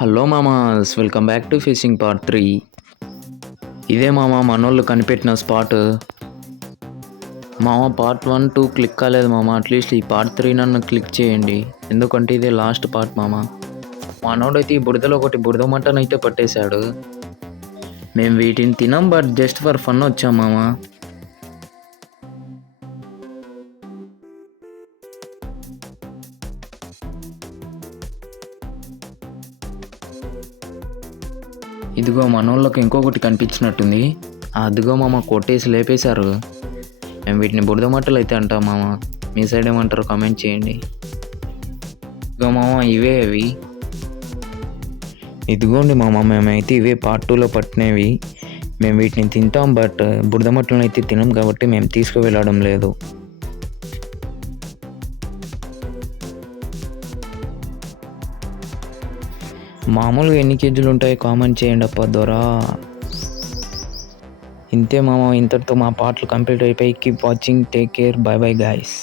Hello మామాస్, welcome back to fishing part 3. ఇదే మామ మనోళ్ళు కనిపెట్టిన స్పాట్. మామ పార్ట్ 1, 2 క్లిక్ కాలేదు మామ. అట్లీస్ట్ ఈ పార్ట్ 3 నన్ను క్లిక్ చేయండి, ఎందుకంటే ఇదే లాస్ట్ పార్ట్ మామ. మనోడైతే ఈ బురదలో ఒకటి బురద మటన్ అయితే పట్టేశాడు. మేము వీటిని తినాం, బట్ జస్ట్ ఫర్ ఫన్ వచ్చాం మామ. ఇదిగో మనోళ్ళకి ఇంకొకటి కనిపించినట్టుంది. అదిగో మామ, కొట్టేసి లేపేశారు. మేము వీటిని బురద మట్టలు అయితే అంటాం మామ. మీ సైడ్ ఏమంటారు కామెంట్ చేయండి. ఇదిగో మామ, ఇవే అవి. ఇదిగోండి మామ, మేమైతే ఇవే పార్ట్ 2లో పట్టినవి. మేము వీటిని తింటాం, బట్ బురద మట్టలను అయితే తినాం కాబట్టి మేము తీసుకువెళ్ళడం లేదు. మామూలుగా ఎన్ని కేజీలు ఉంటాయి కామెంట్ చేయండి అప్ప ద్వారా. ఇంతే మామ, ఇంతటితో మా పాటలు కంప్లీట్ అయిపోయి. Keep watching, take care, by bye guys.